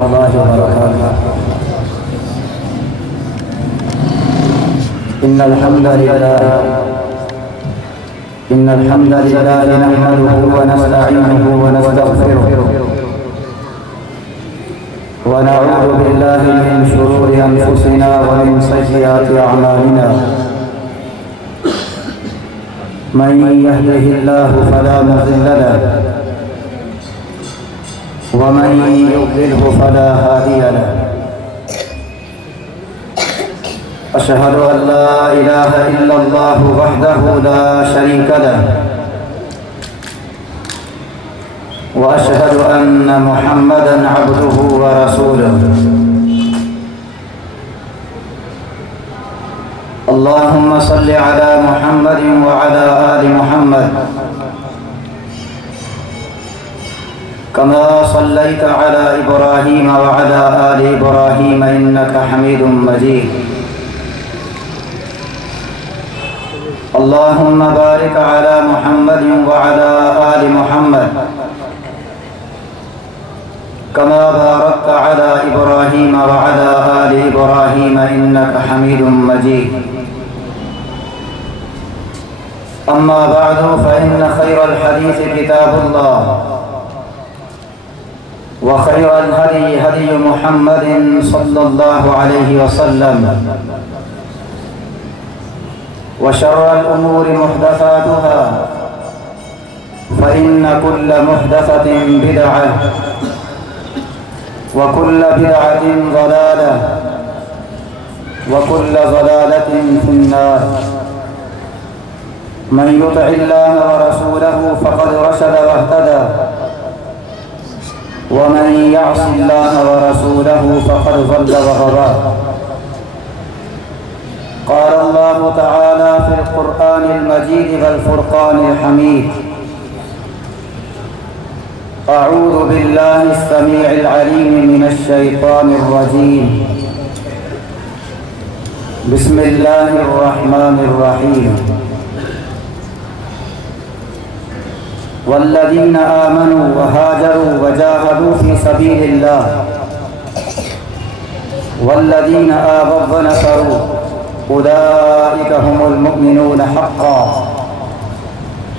الله وبركاته. إن الحمد لله نحمده ونستعينه ونستغفره ونعوذ بالله من شرور أنفسنا ومن سيئات أعمالنا. من يهده الله فلا مضل له ومن يضلله فلا هادي له. أشهد أن لا إله إلا الله وحده لا شريك له وأشهد أن محمدًا عبده ورسوله. اللهم صل على محمد وعلى آل محمد كما صليت على إبراهيم وعلى آل إبراهيم إنك حميد مجيد. اللهم بارك على محمد وعلى آل محمد كما باركت على إبراهيم وعلى آل إبراهيم إنك حميد مجيد. أما بعد فإن خير الحديث كتاب الله وخير الهدي هدي محمد صلى الله عليه وسلم وشر الأمور محدثاتها فإن كل محدثة بدعة وكل بدعة ضلالة وكل ضلالة في النار. من يطع الله ورسوله فقد رشد واهتدى ومن يعص الله ورسوله فقد ضل وغوى. قال الله تعالى في القرآن المجيد والفرقان الحميد: أعوذ بالله السميع العليم من الشيطان الرجيم. بسم الله الرحمن الرحيم. والذين آمنوا وهاجروا وجاهدوا في سبيل الله والذين آووا ونصروا أولئك هم المؤمنون حقا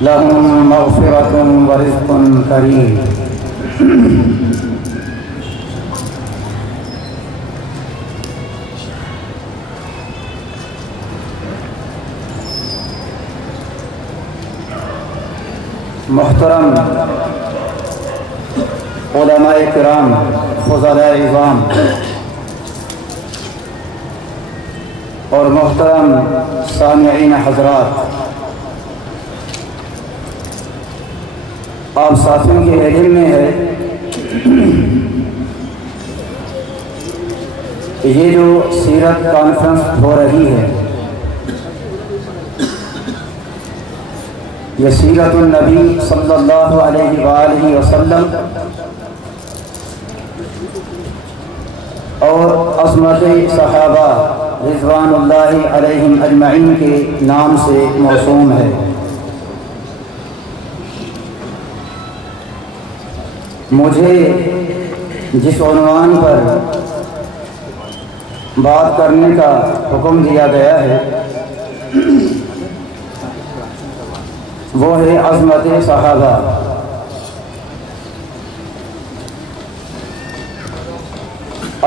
لهم مغفرة ورزق كريم. محترم علماء کرام، فضلاء عظام اور محترم سامعین حضرات، آپ ساتھیوں کے علم میں ہے یہ جو سیرت کانفرنس ہو رہی ہے یہ سیرت النبی صلی اللہ علیہ وآلہ وسلم اور عظمت صحابہ رضوان اللہ علیہم اجمعین کے نام سے موسوم ہے۔ مجھے جس عنوان پر بات کرنے کا حکم دیا گیا ہے وہ ہے عظمت صحابہ۔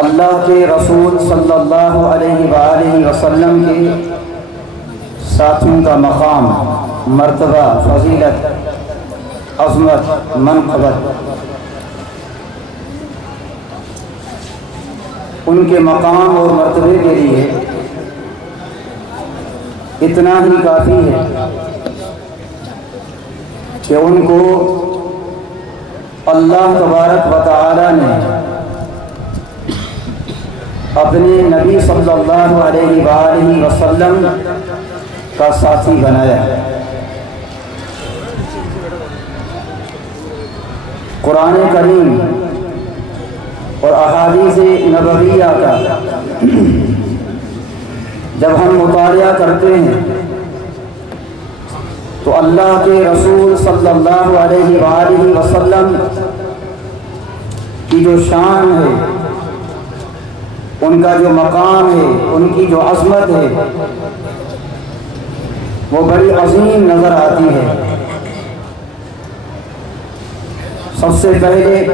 اللہ کے رسول صلی اللہ علیہ وآلہ وسلم کے ساتھیوں کا مقام، مرتبہ، فضیلت، عظمت، منقبت، ان کے مقام اور مرتبے کے لیے اتنا ہی کافی ہے کہ ان کو اللہ تبارک و تعالی نے اپنے نبی صلی اللہ علیہ وآلہ وسلم کا ساتھی بنایا۔ قرآن کریم اور احادیث نبویہ کا جب ہم مطالعہ کرتے ہیں تو اللہ کے رسول صلی اللہ علیہ وآلہ وسلم کی جو شان ہے ان کا جو مقام ہے، ان کی جو عظمت ہے، وہ بڑی عظیم نظر آتی ہے۔ سب سے پہلے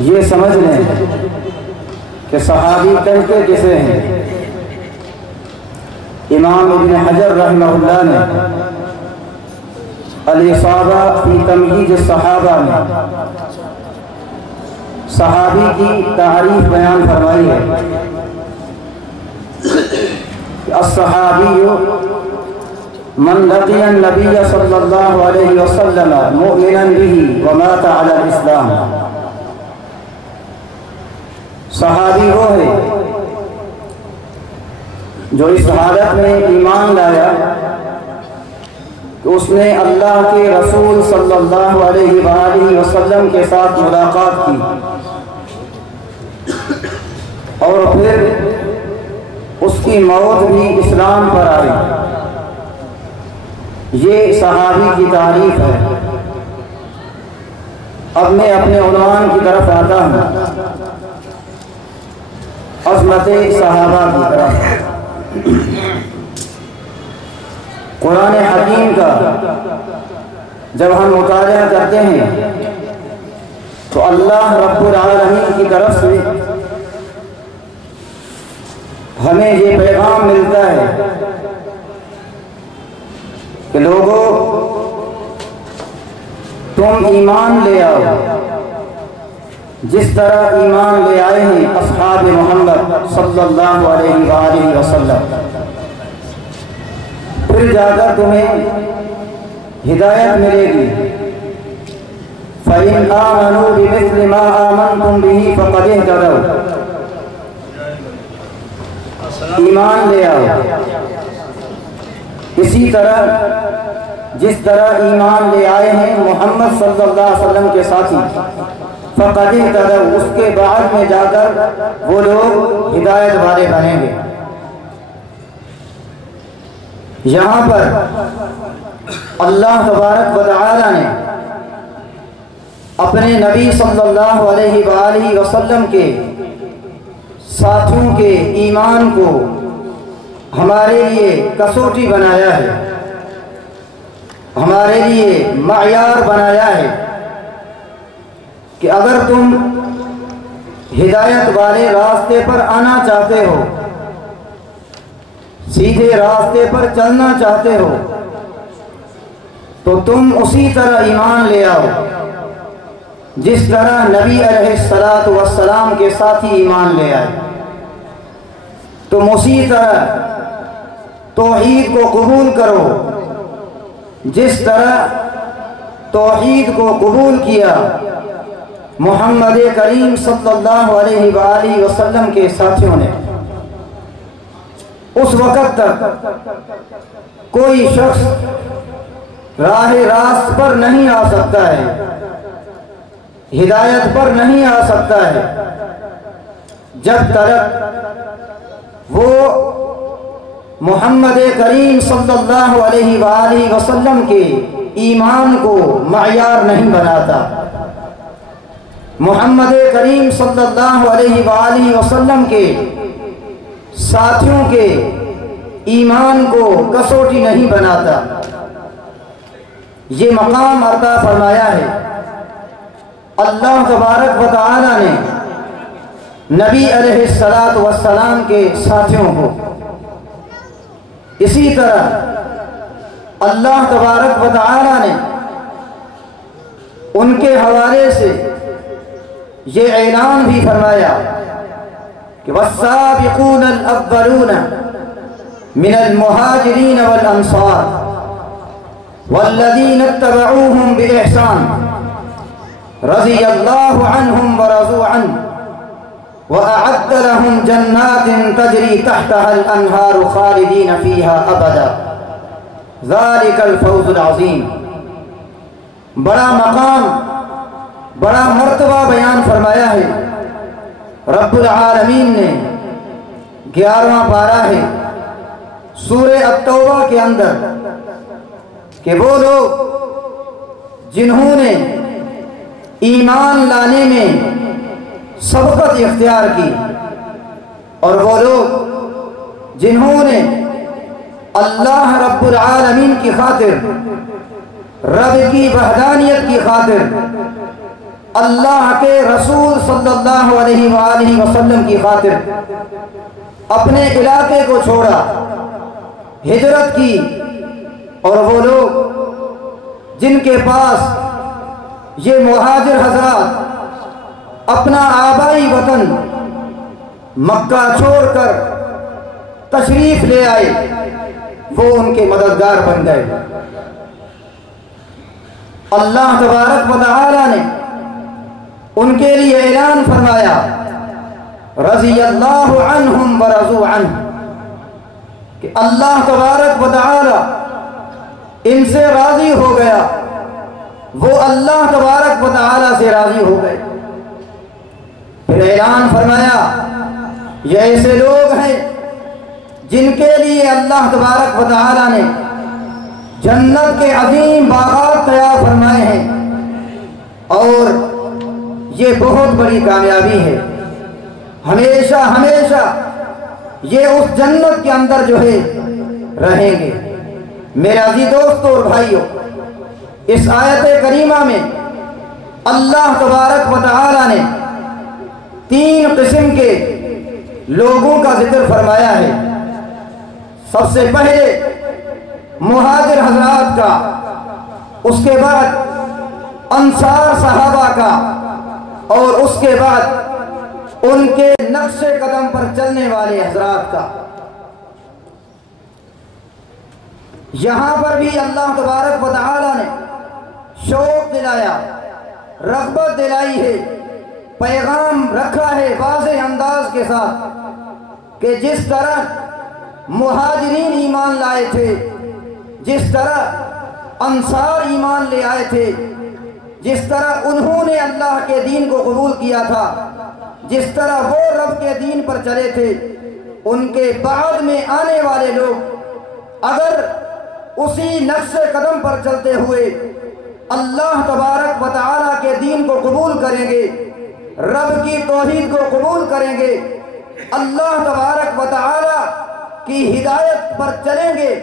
یہ سمجھ لیں کہ صحابی کہتے کسے ہیں۔ امام ابن حجر رحمہ اللہ نے الاصابہ فی تمہید الصحابہ میں صحابی کی تعریف بیان فرمائی ہے۔ الصحابی من لقی النبی صلی اللہ علیہ وسلم مؤمنا به ومات علی الاسلام۔ صحابی وہ ہے جو اس حالت میں ایمان لایا کہ اس نے اللہ کے رسول صلی اللہ علیہ وآلہ وسلم کے ساتھ ملاقات کی، اور پھر اس کی موت بھی اسلام پر آئی۔ یہ صحابی کی تعریف ہے۔ اب میں اپنے عنوان کی طرف آتا ہوں، عظمت صحابہ کی طرف۔ قرآن حکیم کا جب ہم مطالعہ کرتے ہیں تو اللہ رب العالمین کی طرف سے ہمیں یہ پیغام ملتا ہے کہ لوگوں، تم ایمان لے آؤ جس طرح ایمان لے آئے ہیں اصحاب محمد صلی اللہ علیہ وآلہ وسلم، پھر جا کر تمہیں ہدایت ملے گی۔ فَإِنْ آمَنُوا بِمِثْلِ مَا آمَنْتُمْ بِهِ فَقَدِ اهْتَدَوْا۔ ایمان لے آؤ اسی طرح جس طرح ایمان لے آئے ہیں محمد صلی اللہ علیہ وسلم کے ساتھی، فَقَدِ اهْتَدَوْا، اس کے بعد میں جا کر وہ لوگ ہدایت والے بنیں گے۔ یہاں پر اللہ تبارک و تعالی نے اپنے نبی صلی اللہ علیہ وآلہ وسلم کے ساتھیوں کے ایمان کو ہمارے لیے کسوٹی بنایا ہے، ہمارے لیے معیار بنایا ہے کہ اگر تم ہدایت والے راستے پر آنا چاہتے ہو، سیدھے راستے پر چلنا چاہتے ہو، تو تم اسی طرح ایمان لے آؤ جس طرح نبی علیہ السلام کے ساتھی ایمان لے آئے۔ تم اسی طرح توحید کو قبول کرو جس طرح توحید کو قبول کیا محمد کریم صلی اللہ علیہ وآلہ وسلم کے ساتھیوں نے۔ اس وقت تک کوئی شخص راہ راست پر نہیں آ سکتا ہے، ہدایت پر نہیں آ سکتا ہے، جب تک وہ محمد کریم صلی اللہ علیہ وآلہ وسلم کے ایمان کو معیار نہیں بناتا، محمد کریم صلی اللہ علیہ وآلہ وسلم کے ساتھیوں کے ایمان کو کسوٹی نہیں بناتا۔ یہ مقام عطا فرمایا ہے اللہ تبارک و تعالی نے نبی علیہ السلام کے ساتھیوں کو۔ اسی طرح اللہ تبارک و تعالی نے ان کے حوالے سے یہ اعلان بھی فرمایا کہ والسابقون الاولون من المہاجرین والانصار والذین اتبعوهم بإحسان رضی اللہ عنہم ورضوا عنہ وأعد لهم جنات تجری تحتها الأنہار خالدین فیها ابدا ذلك الفوز العظیم۔ بڑا مقام، بڑا مرتبہ بیان فرمایا ہے رب العالمین نے 11واں پارہ ہے سورہ التوبہ کے اندر کہ وہ لوگ جنہوں نے ایمان لانے میں سبقت اختیار کی، اور وہ لوگ جنہوں نے اللہ رب العالمین کی خاطر، رب کی وحدانیت کی خاطر، اللہ کے رسول صلی اللہ علیہ وآلہ وسلم کی خاطر اپنے علاقے کو چھوڑا، ہجرت کی، اور وہ لوگ جن کے پاس یہ مہاجر حضرات اپنا آبائی وطن مکہ چھوڑ کر تشریف لے آئے، وہ ان کے مددگار بن گئے۔ اللہ تبارک و تعالی نے ان کے لیے اعلان فرمایا، رضی اللہ عنہم ورضوا عنہ، کہ اللہ تبارک و تعالی ان سے راضی ہو گیا، وہ اللہ تبارک و تعالی سے راضی ہو گئے۔ پھر اعلان فرمایا، یہ ایسے لوگ ہیں جن کے لیے اللہ تبارک و تعالی نے جنت کے عظیم باغات تیار فرمائے ہیں، اور یہ بہت بڑی کامیابی ہے۔ ہمیشہ ہمیشہ یہ اس جنت کے اندر جو ہے رہیں گے۔ میرے عزیز دوستو اور بھائیو، اس آیت کریمہ میں اللہ تبارک و تعالی نے 3 قسم کے لوگوں کا ذکر فرمایا ہے۔ سب سے پہلے مہاجر حضرات کا، اس کے بعد انصار صحابہ کا، اور اس کے بعد ان کے نقش قدم پر چلنے والے حضرات کا۔ یہاں پر بھی اللہ تبارک و تعالی نے شوق دلایا، رغبت دلائی ہے، پیغام رکھا ہے واضح انداز کے ساتھ کہ جس طرح مہاجرین ایمان لائے تھے، جس طرح انصار ایمان لے آئے تھے، جس طرح انہوں نے اللہ کے دین کو قبول کیا تھا، جس طرح وہ رب کے دین پر چلے تھے، ان کے بعد میں آنے والے لوگ اگر اسی نقش قدم پر چلتے ہوئے اللہ تبارک و تعالیٰ کے دین کو قبول کریں گے، رب کی توحید کو قبول کریں گے، اللہ تبارک و تعالیٰ کی ہدایت پر چلیں گے،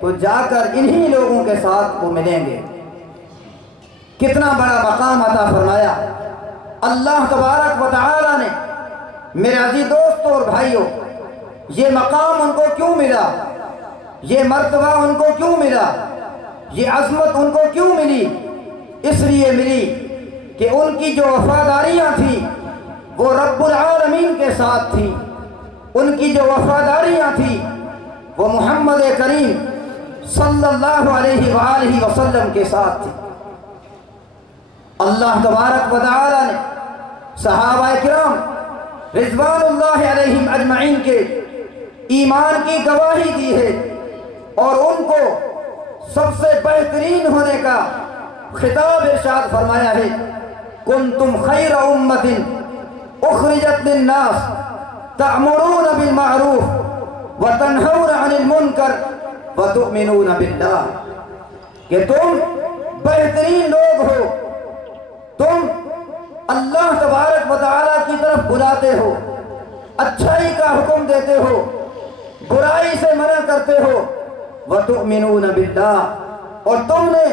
تو جا کر انہی لوگوں کے ساتھ وہ ملیں گے۔ کتنا بڑا مقام عطا فرمایا اللہ تبارک و تعالیٰ نے۔ میرے عزیز دوستو اور بھائیو، یہ مقام ان کو کیوں ملا، یہ مرتبہ ان کو کیوں ملا، یہ عظمت ان کو کیوں ملی؟ اس لیے ملی کہ ان کی جو وفاداریاں تھیں وہ رب العالمین کے ساتھ تھیں، ان کی جو وفاداریاں تھیں وہ محمد کریم صلی اللہ علیہ وآلہ وسلم کے ساتھ تھیں۔ اللہ تبارک و تعالی نے صحابہ کرام رضوان اللہ علیہم اجمعین کے ایمان کی گواہی دی ہے، اور ان کو سب سے بہترین ہونے کا خطاب ارشاد فرمایا ہے، کنتم خیر امت اخرجت للناس تأمرون بالمعروف وتنہون عن المنکر وتؤمنون باللہ، کہ تم بہترین لوگ ہو، تم اللہ تبارک و تعالیٰ کی طرف بلاتے ہو، اچھائی کا حکم دیتے ہو، برائی سے منع کرتے ہو، وَتُؤْمِنُونَ بِاللَّهِ، اور تم نے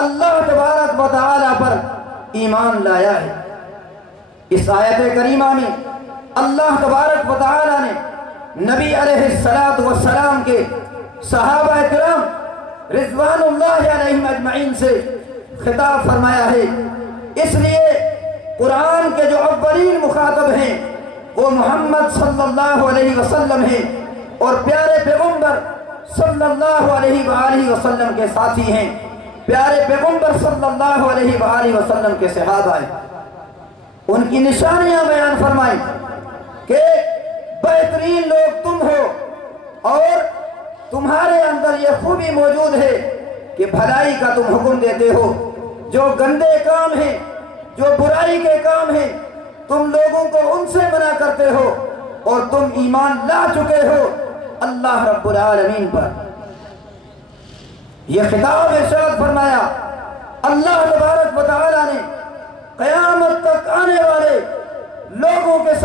اللہ تبارک و تعالیٰ پر ایمان لایا ہے۔ اس آیت کریمہ میں اللہ تبارک و تعالیٰ نے نبی علیہ السلام کے صحابہ کرام رضوان اللہ علیہم اجمعین سے خطاب فرمایا ہے۔ اس لیے قرآن کے جو اولین مخاطب ہیں وہ محمد صلی اللہ علیہ وسلم ہیں، اور پیارے پیغمبر صلی اللہ علیہ وآلہ وسلم کے ساتھی ہیں، پیارے پیغمبر صلی اللہ علیہ وآلہ وسلم کے صحابہ ہیں۔ ان کی نشانیاں بیان فرمائیں کہ بہترین لوگ تم ہو، اور تمہارے اندر یہ خوبی موجود ہے کہ بھلائی کا تم حکم دیتے ہو، جو گندے کام ہیں، جو برائی کے کام ہیں، تم لوگوں کو ان سے منع کرتے ہو، اور تم ایمان لا چکے ہو اللہ رب العالمین پر۔ یہ خطاب ارشاد فرمایا اللہ تبارک و تعالی نے قیامت تک آنے والے لوگوں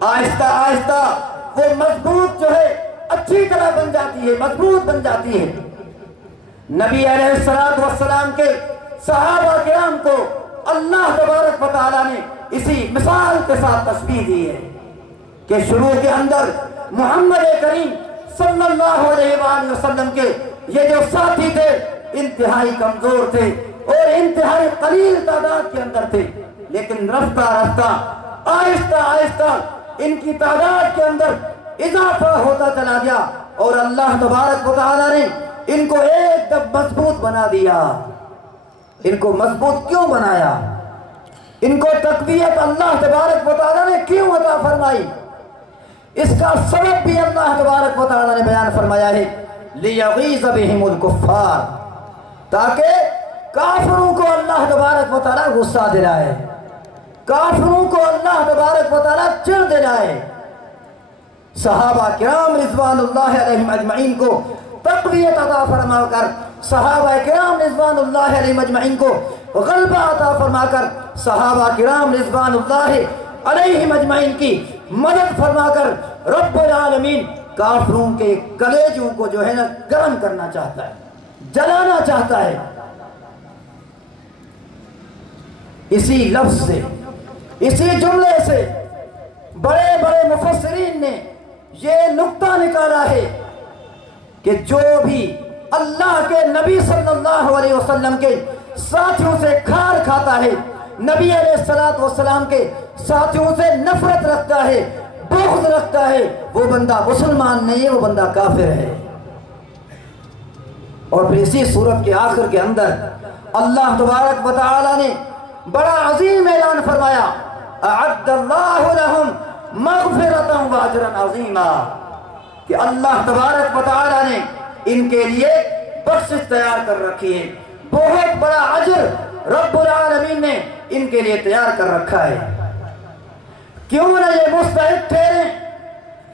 آہستہ آہستہ وہ مضبوط جو ہے اچھی طرح بن جاتی ہے، مضبوط بن جاتی ہے۔ نبی علیہ السلام کے صحابہ کرام کو اللہ تبارک و تعالیٰ نے اسی مثال کے ساتھ تشبیہ دی ہے کہ شروع کے اندر محمد کریم صلی اللہ علیہ وآلہ وسلم کے یہ جو ساتھی تھے انتہائی کمزور تھے اور انتہائی قلیل تعداد کے اندر تھے، لیکن رفتہ رفتہ آہستہ آہستہ ان کی تعداد کے اندر اضافہ ہوتا چلا گیا اور اللہ تبارک و تعالیٰ نے ان کو ایک دم مضبوط بنا دیا۔ ان کو مضبوط کیوں بنایا؟ ان کو تقویت اللہ تبارک و تعالیٰ نے کیوں عطا فرمائی؟ اس کا سبب بھی اللہ تبارک و تعالیٰ نے بیان فرمایا ہے، لِيَغِيظَ بِهِمُ الْكُفَّارِ، تاکہ کافروں کو اللہ تبارک و تعالیٰ غصہ دلائے، کافروں کو اللہ تبارک و تعالیٰ چڑ دلائے۔ صحابہ کرام رضوان اللہ علیہم اجمعین کو تقویت عطا فرما کر، صحابہ کرام رضوان اللہ علیہم اجمعین کو غلبہ عطا فرما کر، صحابہ کرام رضوان اللہ علیہم اجمعین کی مدد فرما کر رب العالمین کافروں کے کلیجوں کو جو ہے نا گرم کرنا چاہتا ہے، جلانا چاہتا ہے۔ اسی لفظ سے، اسی جملے سے بڑے بڑے مفسرین نے یہ نقطہ نکالا ہے کہ جو بھی اللہ کے نبی صلی اللہ علیہ وسلم کے ساتھیوں سے کھار کھاتا ہے، نبی علیہ السلام کے ساتھیوں سے نفرت رکھتا ہے، بغض رکھتا ہے، وہ بندہ مسلمان نہیں ہے، وہ بندہ کافر ہے۔ اور پھر اسی سورت کے آخر کے اندر اللہ تبارک و تعالی نے بڑا عظیم اعلان فرمایا، اعد اللہ لہم مغفرتا واجرا عظیما، کہ اللہ تبارک و تعالی نے ان کے لیے بخشش تیار کر رکھی ہے، بہت بڑا اجر رب العالمین نے ان کے لیے تیار کر رکھا ہے۔ کیوں نہ یہ مستحق ٹھہرے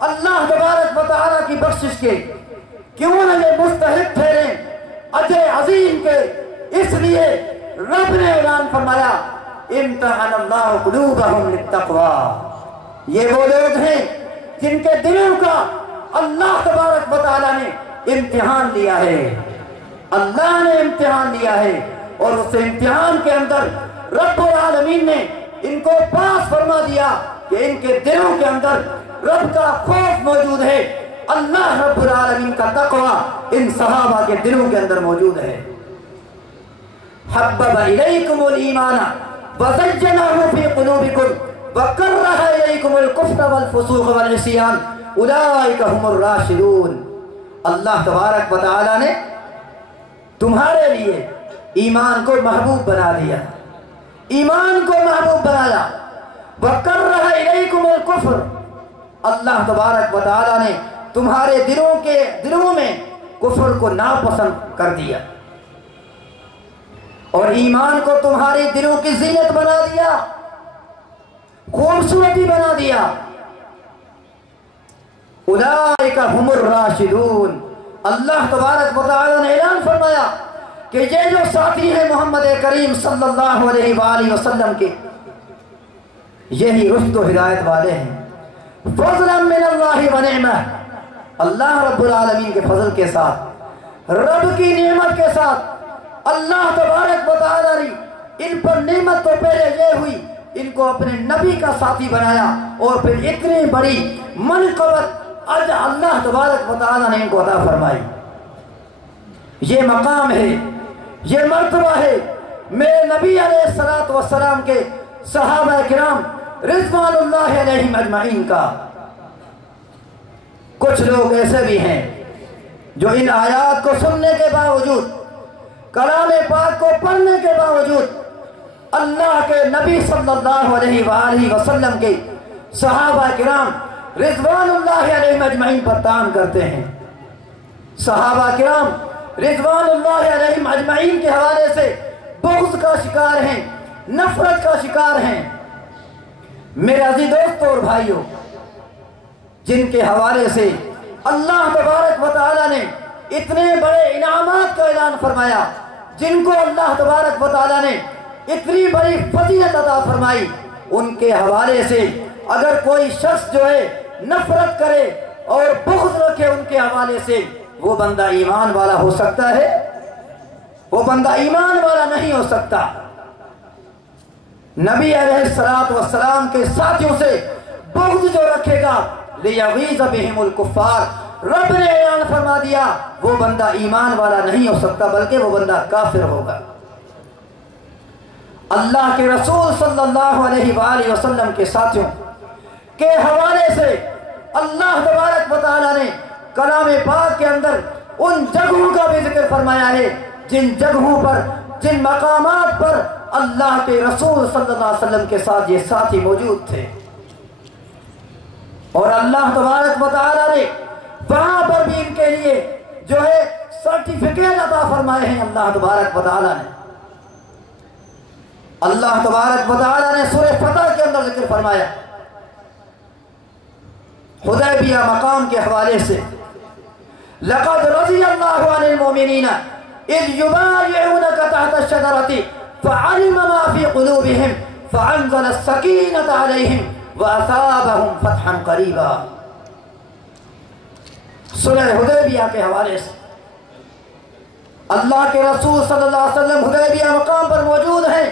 اللہ تبارک و تعالی کی بخشش کے، کیوں نہ یہ مستحق ٹھہرے اجر عظیم کے، اس لیے رب نے اعلان فرمایا امتحن اللہ قلوبہم للتقوی، یہ وہ لوگ ہیں جن کے دلوں کا اللہ تبارک و تعالی نے امتحان لیا ہے، اللہ نے امتحان لیا ہے، اور اس امتحان کے اندر رب العالمین نے ان کو پاس فرما دیا کہ ان کے دلوں کے اندر رب کا خوف موجود ہے، اللہ رب العالمین کا تقوی ان صحابہ کے دلوں کے اندر موجود ہے۔ حبب الیکم الایمان وزینہ فی قلوبکم وکرہ الیکم الکفر والفسوق والعصیان اولئک هم الراشدون، اللہ تبارک و تعالی نے تمہارے لیے ایمان کو محبوب بنا دیا، ایمان کو محبوب بنایا، وَكَرَّهَ إِلَيْكُمُ الْكُفْرِ، اللہ تبارک و تعالی نے تمہارے دلوں میں کفر کو ناپسند کر دیا اور ایمان کو تمہارے دلوں کی زینت بنا دیا، خوبصورتی بنا دیا۔ اولئک هم الراشدون، اللہ تبارک و تعالی نے اعلان فرمایا کہ یہ جو ساتھی ہیں محمد کریم صلی اللہ علیہ وآلہ وسلم کے، یہی رشد و ہدایت والے ہیں، فضلا من اللہ و نعمہ، اللہ رب العالمین کے فضل کے ساتھ، رب کی نعمت کے ساتھ، اللہ تبارک و تعالی نے ان پر نعمت تو پہلے یہ ہوئی، ان کو اپنے نبی کا ساتھی بنایا، اور پھر اتنی بڑی منقبت آج اللہ تبارک و تعالی نے ان کو عطا فرمائی۔ یہ مقام ہے، یہ مرتبہ ہے میرے نبی علیہ السلام کے صحابہ کرام رضوان اللہ علیہم اجمعین کا۔ کچھ لوگ ایسے بھی ہیں جو ان آیات کو سننے کے باوجود، کلام پاک کو پڑھنے کے باوجود اللہ کے نبی صلی اللہ علیہ وآلہ وسلم کے صحابہ کرام رضوان اللہ علیہم اجمعین پر طعن کرتے ہیں، صحابہ کرام رضوان اللہ علیہم اجمعین کے حوالے سے بغض کا شکار ہیں، نفرت کا شکار ہیں۔ میرے عزیز دوستوں اور بھائیوں، جن کے حوالے سے اللہ تبارک و تعالی نے اتنے بڑے انعامات کا اعلان فرمایا، جن کو اللہ تبارک و تعالی نے اتنی بڑی فضیلت عطا فرمائی، ان کے حوالے سے اگر کوئی شخص جو ہے نفرت کرے اور بغض رکھے ان کے حوالے سے، وہ بندہ ایمان والا ہو سکتا ہے؟ وہ بندہ ایمان والا نہیں ہو سکتا۔ نبی علیہ السلام کے ساتھیوں سے بغض جو رکھے گا، لیغیظ بہم الکفار، رب نے اعلان فرما دیا وہ بندہ ایمان والا نہیں ہو سکتا بلکہ وہ بندہ کافر ہوگا۔ اللہ کے رسول صلی اللہ علیہ وآلہ وسلم کے ساتھیوں کے حوالے سے اللہ تبارک و تعالیٰ نے کلام پاک کے اندر ان جگہوں کا بھی ذکر فرمایا ہے جن جگہوں پر، جن مقامات پر اللہ کے رسول صلی اللہ علیہ وسلم کے ساتھ یہ ساتھی موجود تھے، اور اللہ تبارک و تعالیٰ نے وہاں پر بھی ان کے لیے جو ہے سرٹیفکیٹ عطا فرمائے ہیں۔ اللہ تبارک و تعالیٰ نے سورہ فتح کے اندر ذکر فرمایا حدیبیہ مقام کے حوالے سے، لقد رضی اللہ عن المؤمنین اذ یبایعونک تحت الشجرۃ فعلم ما فی قلوبہم فانزل السکینۃ علیہم وَأَثَابَهُمْ فَتْحًا قَرِيبًا۔ سورہ حدیبیہ کے حوالے سے اللہ کے رسول صلی اللہ علیہ وسلم حدیبیہ مقام پر موجود ہیں،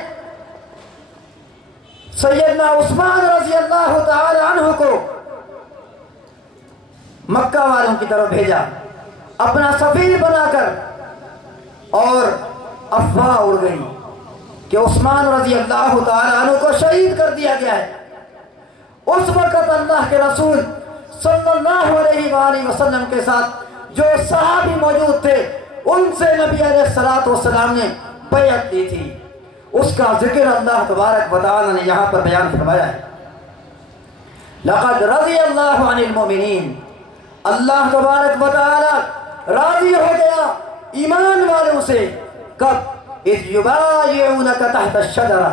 سیدنا عثمان رضی اللہ تعالی عنہ کو مکہ والوں کی طرف بھیجا اپنا سفیر بنا کر، اور افواہ اڑ گئی کہ عثمان رضی اللہ تعالی عنہ کو شہید کر دیا گیا ہے۔ اس وقت اللہ کے رسول صلی اللہ علیہ وآلہ وسلم کے ساتھ جو صحابی موجود تھے ان سے نبی علیہ السلام نے بیعت دی تھی، اس کا ذکر اللہ تبارک و تعالی نے یہاں پر بیان فرمایا ہے۔ لقد رضی اللہ عن المؤمنین، اللہ تبارک و تعالی راضی ہو گیا ایمان والوں سے، کب؟ اذ یبایعونک تحت الشجرہ،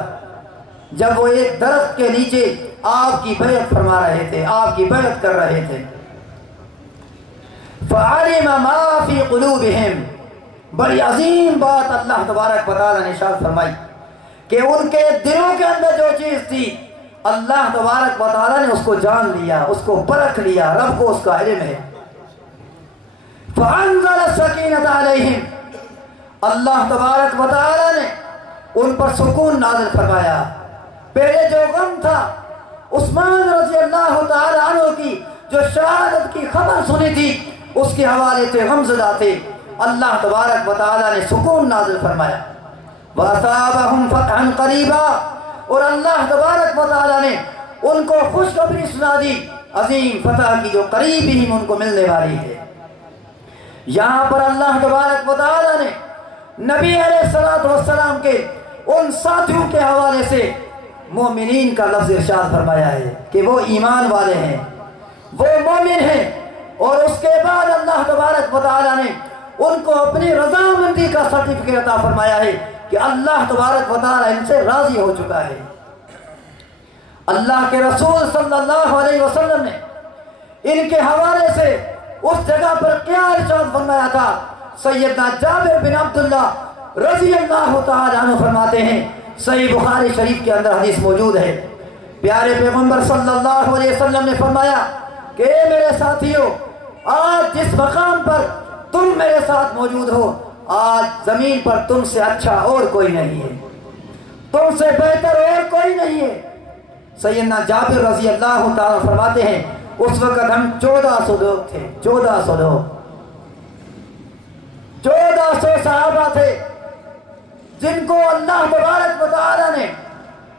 جب وہ ایک درخت کے نیچے آپ کی بیعت فرما رہے تھے، آپ کی بیعت کر رہے تھے۔ فعلم ما فی قلوبہم، بڑی عظیم بات اللہ تبارک و تعالی نے ارشاد فرمائی کہ ان کے دلوں کے اندر جو چیز تھی اللہ تبارک و تعالی نے اس کو جان لیا، اس کو پرکھ لیا، رب کو اس کا علم ہے۔ فانزل السکینۃ علیہم، اللہ تبارک و تعالی نے ان پر سکون نازل فرمایا۔ پہلے جو غم تھا، عثمان رضی اللہ تعالی عنہ کی جو شہادت کی خبر سنی تھی اس کے حوالے سے غمزدہ تھے، اللہ تبارک و تعالی نے سکون نازل فرمایا۔ وَأَثَابَهُمْ فَتْحًا قَرِيبًا، اور اللہ تبارک و تعالی نے ان کو خوشخبری سنا دی عظیم فتح کی جو قریب ہی ان کو ملنے والی ہے۔ یہاں پر اللہ تبارک و تعالی نے نبی علیہ السلام کے ان ساتھیوں کے حوالے سے مومنین کا لفظ ارشاد فرمایا ہے کہ وہ ایمان والے ہیں، وہ مومن ہیں، اور اس کے بعد اللہ تبارک و تعالی نے ان کو اپنی رضامندی کا سرٹیفکیٹ عطا فرمایا ہے کہ اللہ تبارک و تعالی ان سے راضی ہو چکا ہے۔ اللہ کے رسول صلی اللہ علیہ وسلم نے ان کے حوالے سے اس جگہ پر کیا ارشاد فرمایا تھا؟ سیدنا جابر بن عبداللہ رضی اللہ تعالی عنہ فرماتے ہیں، صحیح بخاری شریف کے اندر حدیث موجود ہے، پیارے پیغمبر صلی اللہ علیہ وسلم نے فرمایا کہ اے میرے ساتھیو، آج جس مقام پر تم میرے ساتھ موجود ہو، آج زمین پر تم سے اچھا اور کوئی نہیں ہے، تم سے بہتر اور کوئی نہیں ہے۔ سیدنا جابر رضی اللہ تعالیٰ فرماتے ہیں اس وقت ہم 1400 لوگ تھے، 1400 لوگ، 1400 صحابہ تھے جن کو اللہ تبارک و تعالی نے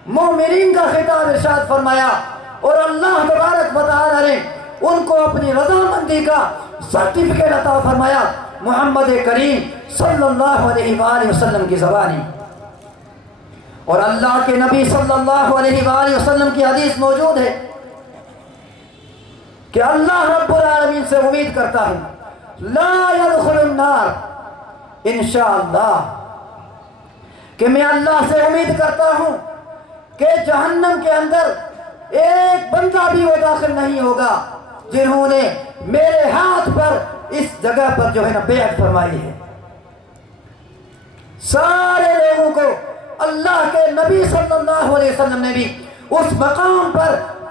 مومنین کا خطاب ارشاد فرمایا، اور اللہ تبارک و تعالی نے ان کو اپنی رضامندی کا سرٹیفکیٹ عطا فرمایا محمد کریم صلی اللہ علیہ وآلہ وسلم کی زبانی۔ اور اللہ کے نبی صلی اللہ علیہ وآلہ وسلم کی حدیث موجود ہے کہ اللہ رب العالمین سے امید کرتا ہوں لا يدخل النار انشاءاللہ، کہ میں اللہ سے امید کرتا ہوں کہ جہنم کے اندر ایک بندہ بھی وہ داخل نہیں ہوگا جنہوں نے میرے ہاتھ پر اس جگہ پر جو ہے نا بیعت فرمائی ہے۔ سارے لوگوں کو اللہ کے نبی صلی اللہ علیہ وسلم نے بھی اس مقام پر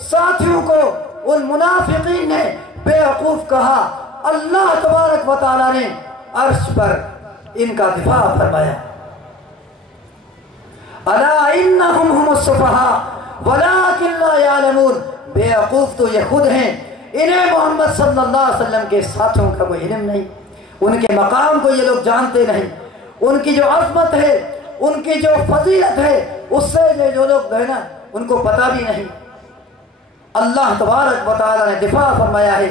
ساتھیوں کو ان منافقین نے بیوقوف کہا، اللہ تبارک و تعالیٰ نے عرش پر ان کا دفاع فرمایا۔ الا انہم ہم السفہاء ولکن لا یعلمون، بیوقوف تو یہ خود ہیں، انہیں محمد صلی اللہ علیہ وسلم کے ساتھیوں کا کوئی علم نہیں، ان کے مقام کو یہ لوگ جانتے نہیں، ان کی جو عظمت ہے، ان کی جو فضیلت ہے، اس سے جو لوگ ہے نا ان کو پتہ بھی نہیں۔ اللہ تبارک و تعالیٰ نے دفاع فرمایا ہے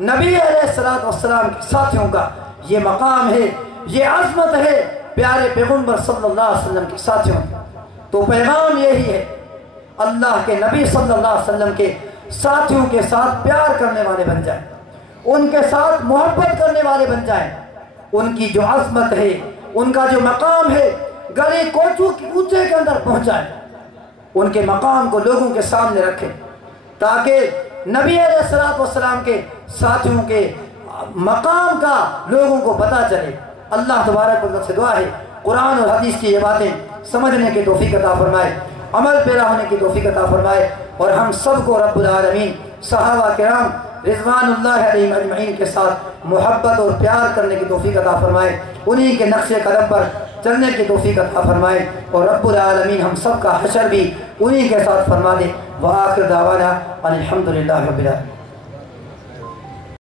نبی علیہ السلام کے ساتھیوں کا، یہ مقام ہے، یہ عظمت ہے پیارے پیغمبر صلی اللہ علیہ وسلم کے ساتھیوں۔ تو پیغام یہی ہے، اللہ کے نبی صلی اللہ علیہ وسلم کے ساتھیوں کے ساتھ پیار کرنے والے بن جائیں، ان کے ساتھ محبت کرنے والے بن جائیں، ان کی جو عظمت ہے، ان کا جو مقام ہے، گلی کوچے کے اندر پہنچائیں، ان کے مقام کو لوگوں کے سامنے رکھیں، تاکہ نبی علیہ السلام کے ساتھیوں کے مقام کا لوگوں کو پتہ چلے۔ اللہ تبارک و تعالیٰ سے دعا ہے قرآن اور حدیث کی یہ باتیں سمجھنے کی توفیق عطا فرمائے، عمل پیرا ہونے کی توفیق عطا فرمائے، اور ہم سب کو رب العالمین صحابہ کرام رضوان اللہ علیہم اجمعین کے ساتھ محبت اور پیار کرنے کی توفیق عطا فرمائے، انہی کے نقش قدم پر چلنے کی توفیق عطا فرمائے، اور رب العالمین ہم سب کا حشر بھی انہی کے ساتھ فرما دے۔ وآخر دعوانا الحمدللہ رب العالمین۔